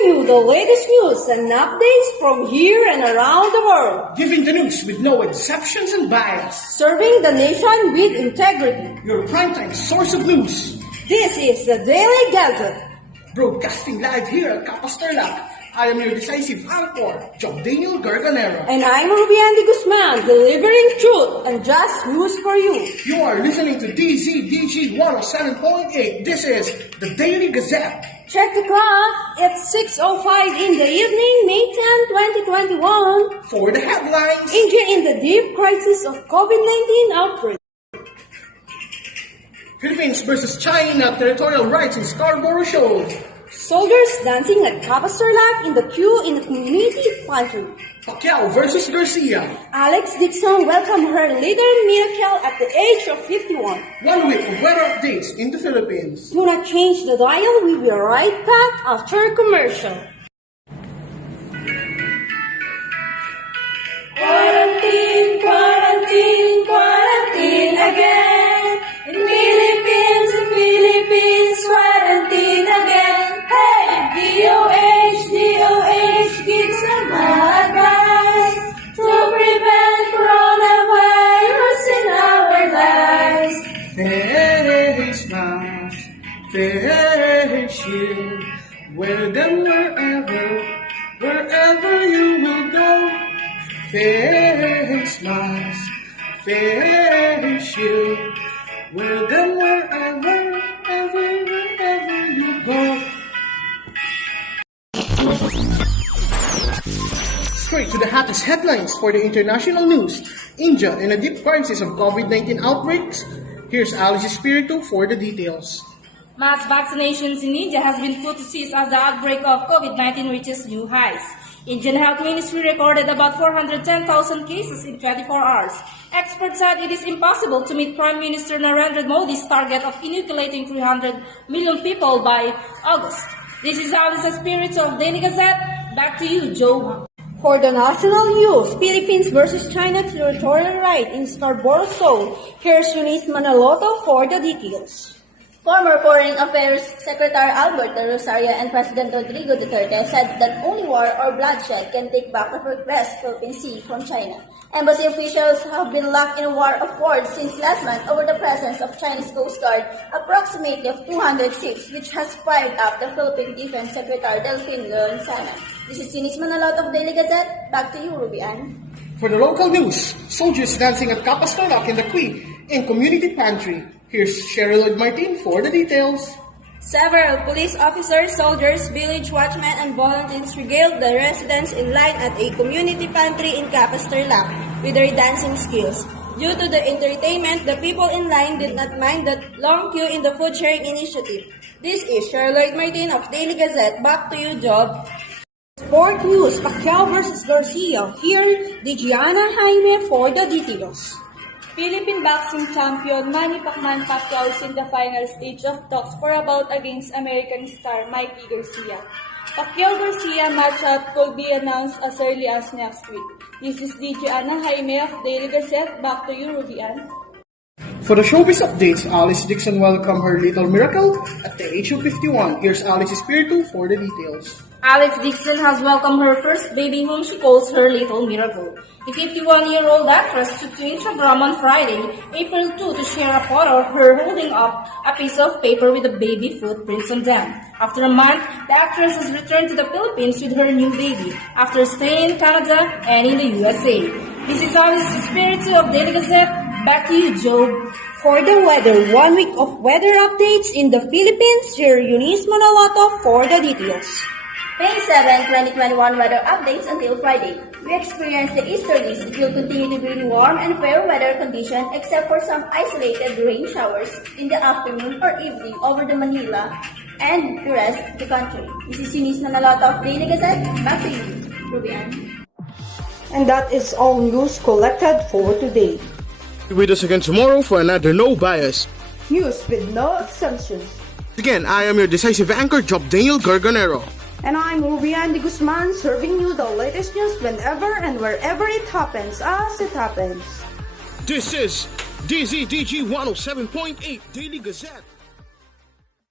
bring you the latest news and updates from here and around the world. Giving the news with no exceptions and bias. Serving the nation with integrity. Your primetime source of news. This is the Daily Gazette. Broadcasting live here at Capas Tarlac. I am your decisive anchor, Job Daniel Garganero. And I'm Rubian de Guzman, delivering truth and just news for you. You are listening to DZDG 107.8. This is the Daily Gazette. Check the clock. It's 6:05 in the evening, May 10, 2021. For the headlines. India in the deep crisis of COVID-19 outbreak. Philippines versus China, territorial rights in Scarborough show. Soldiers dancing at Capas Tarlac in the queue in the community pantry. Pacquiao versus Garcia. Alex Dixon welcomed her little miracle at the age of 51. 1 week of weather updates in the Philippines. Do not change the dial. We'll be right back after a commercial. Quarantine, quarantine, quarantine again. In Philippines, quarantine again. Hey, DOH gives some advice to prevent coronavirus in our lives. Face mask, face shield, wear them wherever you will go. Face mask, face shield, wear them wherever you go. Straight to the hottest headlines for the international news. India in a deep crisis of COVID-19 outbreaks. Here's Alice Espiritu for the details. Mass vaccinations in India has been put to cease as the outbreak of COVID-19 reaches new highs. Indian Health Ministry recorded about 410,000 cases in 24 hours. Experts said it is impossible to meet Prime Minister Narendra Modi's target of inoculating 300 million people by August. This is Alice Espiritu of Daily Gazette. Back to you, Joe. For the national news, Philippines versus China territorial right in Scarborough Shoal. Here's Eunice Manaloto for the details. Former Foreign Affairs Secretary Alberto Rosario and President Rodrigo Duterte said that only war or bloodshed can take back the progressed Philippine Sea from China. Embassy officials have been locked in a war of words since last month over the presence of Chinese Coast Guard, approximately of 200 ships, which has fired up the Philippine Defense Secretary Delfin Lorenzana. This is Eunice Manaloto of Daily Gazette. Back to you, Ruby Ann. For the local news, soldiers dancing at Capas Tarlac in the Qui in community pantry. Here's Cheryl Lloyd Martin for the details. Several police officers, soldiers, village watchmen, and volunteers regaled the residents in line at a community pantry in Capas Tarlac with their dancing skills. Due to the entertainment, the people in line did not mind the long queue in the food sharing initiative. This is Cheryl Lloyd Martin of Daily Gazette. Back to you, Job. Sport news, Pacquiao versus Garcia. Here, Digiana Jaime for the details. Philippine boxing champion Manny Pacquiao is in the final stage of talks for a bout against American star Mikey Garcia. Pacquiao-Garcia matchup could be announced as early as next week. This is Digiana Jaime of Daily Gazette. Back to you, Ruby Ann. For the showbiz updates, Alice Dixon welcomed her little miracle at the age of 51. Here's Alice Espiritu for the details. Alex Dixon has welcomed her first baby whom she calls her little miracle. The 51-year-old actress took to Instagram on Friday, April 2, to share a photo of her holding up a piece of paper with a baby footprints on them. After a month, the actress has returned to the Philippines with her new baby after staying in Canada and in the USA. This is Alice Espiritu of Daily Gazette. Back to you, Joe. For the weather, 1 week of weather updates in the Philippines. Here, Eunice Manaloto for the details. May 7, 2021 weather updates until Friday. We experienced the easterlies. It will continue to bring warm and fair weather conditions except for some isolated rain showers in the afternoon or evening over the Manila and the rest of the country. This is Eunice Manaloto of Daily Gazette. Back to you, Ruby Ann. And that is all news collected for today. Be with us again tomorrow for another No Bias. News with no exceptions. Again, I am your decisive anchor, Job Daniel Garganero. And I'm Rubian de Guzman, serving you the latest news whenever and wherever it happens, as it happens. This is DZDG 107.8 Daily Gazette.